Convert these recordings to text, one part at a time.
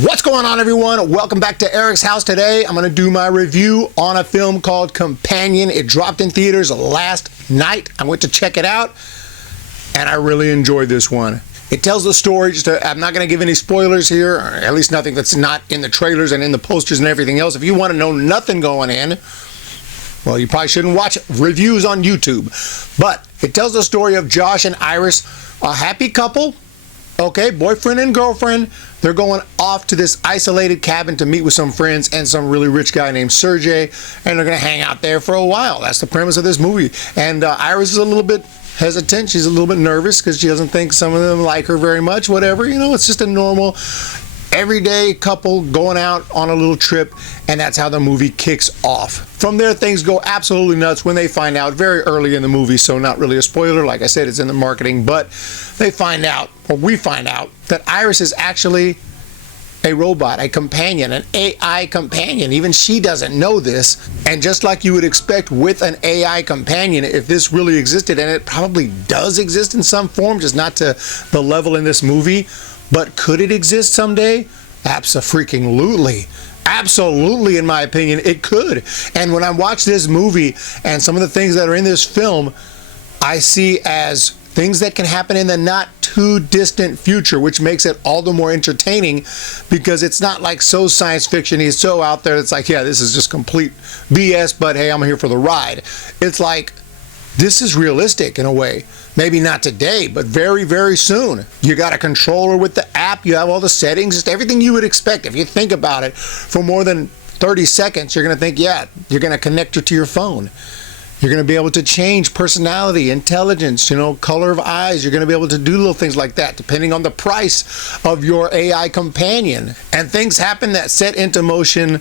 What's going on, everyone? Welcome back to Eric's house. Today I'm going to do my review on a film called Companion. It dropped in theaters last night. I went to check it out and I really enjoyed this one. It tells the story, I'm not going to give any spoilers here, or at least nothing that's not in the trailers and in the posters and everything else. If you want to know nothing going in, well, you probably shouldn't watch reviews on YouTube. But it tells the story of Josh and Iris, a happy couple. Okay, boyfriend and girlfriend. They're going off to this isolated cabin to meet with some friends and some really rich guy named Sergey, and they're going to hang out there for a while. That's the premise of this movie. And Iris is a little bit hesitant. She's a little bit nervous because she doesn't think some of them like her very much, whatever. You know, it's just a normal, everyday couple going out on a little trip, and that's how the movie kicks off. From there, things go absolutely nuts when they find out very early in the movie, so not really a spoiler. Like I said, it's in the marketing, but they find out, or we find out, that Iris is actually a robot, a companion, an AI companion. Even she doesn't know this. And just like you would expect with an AI companion, if this really existed, and it probably does exist in some form, just not to the level in this movie, but could it exist someday? Abso-freaking-lutely. Absolutely, in my opinion, it could. And when I watch this movie and some of the things that are in this film, I see as things that can happen in the not too distant future, which makes it all the more entertaining because it's not like so science fiction. He's so out there. It's like, yeah, this is just complete BS, but hey, I'm here for the ride. It's like, this is realistic in a way. Maybe not today, but very, very soon. You got a controller with the app. You have all the settings, just everything you would expect. If you think about it for more than 30 seconds, you're going to think, yeah, you're going to connect it to your phone. You're going to be able to change personality, intelligence, color of eyes. You're going to be able to do little things like that depending on the price of your AI companion. And things happen that set into motion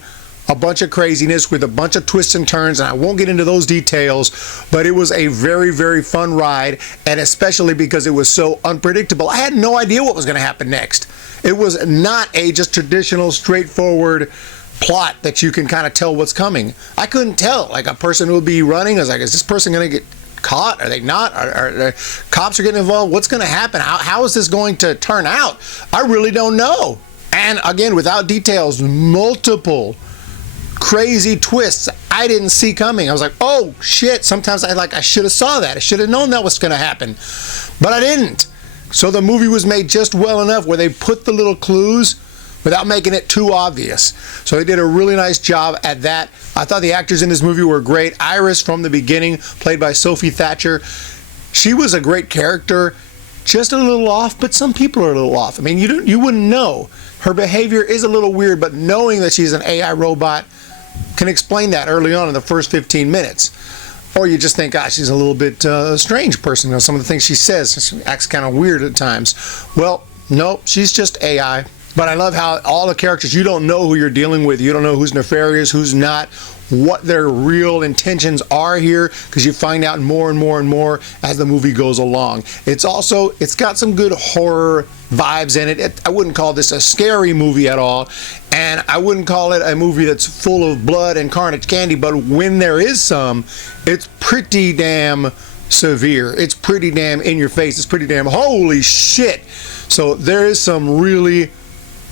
a bunch of craziness with a bunch of twists and turns, and I won't get into those details, but it was a very, very fun ride, and especially because it was so unpredictable. I had no idea what was going to happen next. It was not a just traditional, straightforward plot that you can kind of tell what's coming. I couldn't tell. Like, a person would be running. I was like, is this person going to get caught? Are they not? Are cops are getting involved? What's going to happen? How is this going to turn out? I really don't know. And again, without details, multiple crazy twists I didn't see coming. I was like, oh shit. Sometimes I should have saw that. I should have known that was going to happen, but I didn't. So the movie was made just well enough where they put the little clues without making it too obvious. So they did a really nice job at that. I thought the actors in this movie were great. Iris, from the beginning, played by Sophie Thatcher. She was a great character, just a little off, but some people are a little off. I mean, you wouldn't know. Her behavior is a little weird, but knowing that she's an AI robot can explain that early on in the first 15 minutes. Or you just think, gosh, she's a little bit strange person. Some of the things she says, she acts kind of weird at times. Well, no, she's just AI. But I love how all the characters, you don't know who you're dealing with. You don't know who's nefarious, who's not, what their real intentions are here, because you find out more and more and more as the movie goes along. It's got some good horror vibes in it. I wouldn't call this a scary movie at all, and I wouldn't call it a movie that's full of blood and carnage candy, but when there is some, it's pretty damn severe. It's pretty damn in your face. It's pretty damn holy shit. So there is some really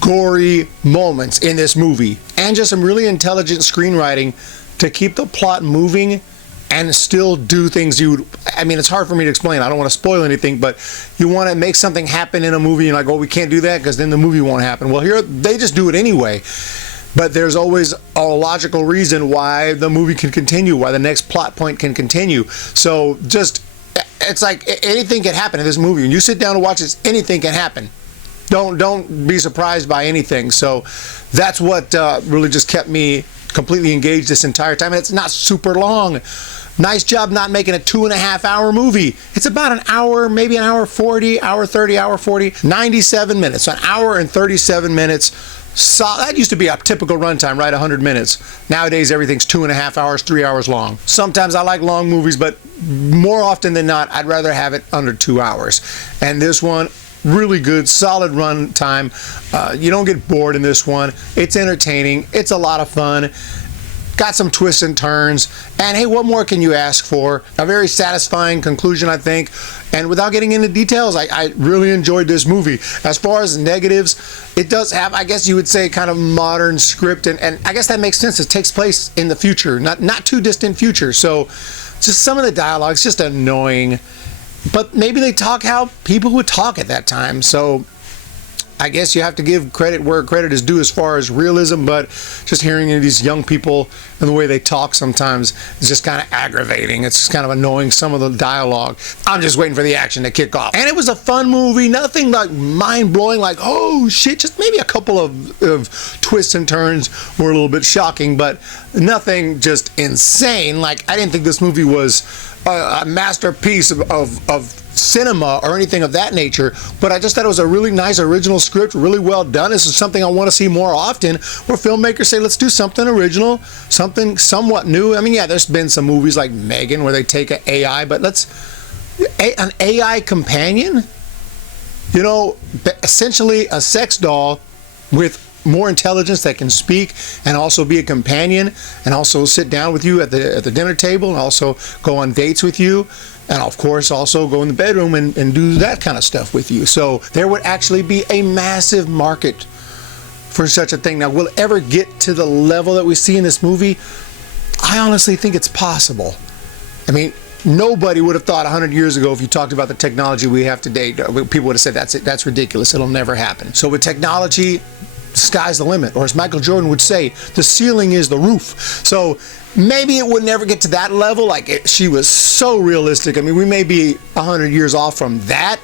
gory moments in this movie, and just some really intelligent screenwriting to keep the plot moving and still do things it's hard for me to explain. I don't want to spoil anything, but you want to make something happen in a movie and like, oh, we can't do that because then the movie won't happen. Well, here they just do it anyway, but there's always a logical reason why the movie can continue, why the next plot point can continue. So it's like anything can happen in this movie. When you sit down and watch this, anything can happen. Don't be surprised by anything. So that's what really just kept me completely engaged this entire time. And it's not super long. Nice job not making a 2.5-hour movie. It's about an hour, maybe an hour 40, hour 30, hour 40, 97 minutes. So an hour and 37 minutes. So that used to be a typical runtime, right? 100 minutes. Nowadays, everything's 2.5 hours, 3 hours long. Sometimes I like long movies, but more often than not, I'd rather have it under 2 hours. And this one, really good, solid run time. You don't get bored in this one. It's entertaining. It's a lot of fun. got some twists and turns, and hey, what more can you ask for? A very satisfying conclusion, I think. And without getting into details, I really enjoyed this movie. As far as negatives, it does have, I guess you would say, kind of modern script, and I guess that makes sense. It takes place in the future, not too distant future. So just some of the dialogue's just annoying. But maybe they talk how people would talk at that time. So I guess you have to give credit where credit is due as far as realism, but just hearing these young people and the way they talk sometimes is just kind of aggravating. It's just kind of annoying, some of the dialogue. I'm just waiting for the action to kick off. And it was a fun movie, nothing like mind-blowing, like, oh shit, just maybe a couple of twists and turns were a little bit shocking, but nothing just insane. Like, I didn't think this movie was a masterpiece of cinema or anything of that nature, but I just thought it was a really nice original script, really well done. This is something I want to see more often, where filmmakers say, let's do something original, something somewhat new. I mean, yeah, there's been some movies like Megan where they take an AI, but an AI companion, you know, essentially a sex doll with more intelligence that can speak and also be a companion and also sit down with you at the dinner table and also go on dates with you. And of course, also go in the bedroom and do that kind of stuff with you. So there would actually be a massive market for such a thing. Now, will it ever get to the level that we see in this movie? I honestly think it's possible. I mean, nobody would have thought 100 years ago, if you talked about the technology we have today, people would have said that's ridiculous. It'll never happen. So with technology, the sky's the limit. Or as Michael Jordan would say, the ceiling is the roof. So maybe it would never get to that level. She was so realistic. I mean, we may be 100 years off from that,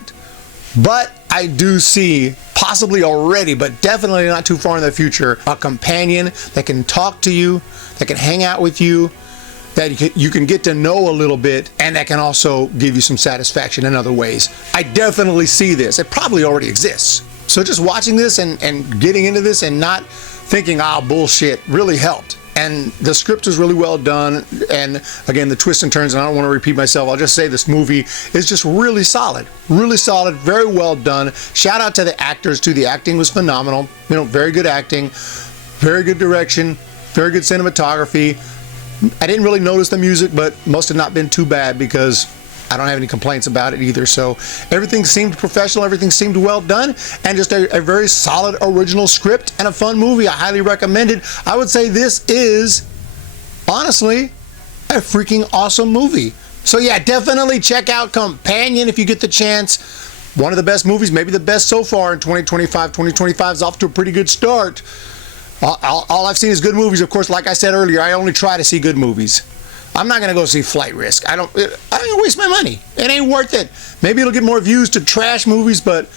but I do see, possibly already, but definitely not too far in the future, a companion that can talk to you, that can hang out with you, that you can get to know a little bit, and that can also give you some satisfaction in other ways. I definitely see this. It probably already exists. So just watching this and getting into this and not thinking, bullshit, really helped. And the script is really well done. And again, the twists and turns, and I don't want to repeat myself. I'll just say this movie is just really solid, very well done. Shout out to the actors too. The acting was phenomenal. You know, very good acting, very good direction, very good cinematography. I didn't really notice the music, but must have not been too bad because I don't have any complaints about it either. So everything seemed professional, everything seemed well done, and just a very solid original script and a fun movie. I highly recommend it. I would say this is, honestly, a freaking awesome movie. So yeah, definitely check out Companion if you get the chance. One of the best movies, maybe the best so far in 2025. 2025 is off to a pretty good start. All I've seen is good movies. Of course, like I said earlier, I only try to see good movies. I'm not gonna go see Flight Risk. I don't waste my money. It ain't worth it. Maybe it'll get more views to trash movies, but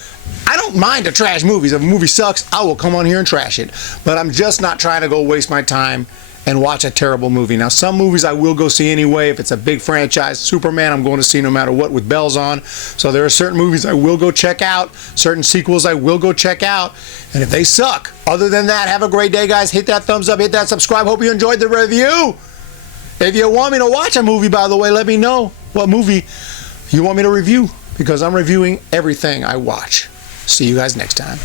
I don't mind the trash movies. If a movie sucks, I will come on here and trash it. But I'm just not trying to go waste my time and watch a terrible movie. Now, some movies I will go see anyway. If it's a big franchise, Superman, I'm going to see no matter what with bells on. So there are certain movies I will go check out, certain sequels I will go check out, and if they suck. Other than that, have a great day, guys. Hit that thumbs up, hit that subscribe. Hope you enjoyed the review. If you want me to watch a movie, by the way, let me know what movie you want me to review, because I'm reviewing everything I watch. See you guys next time.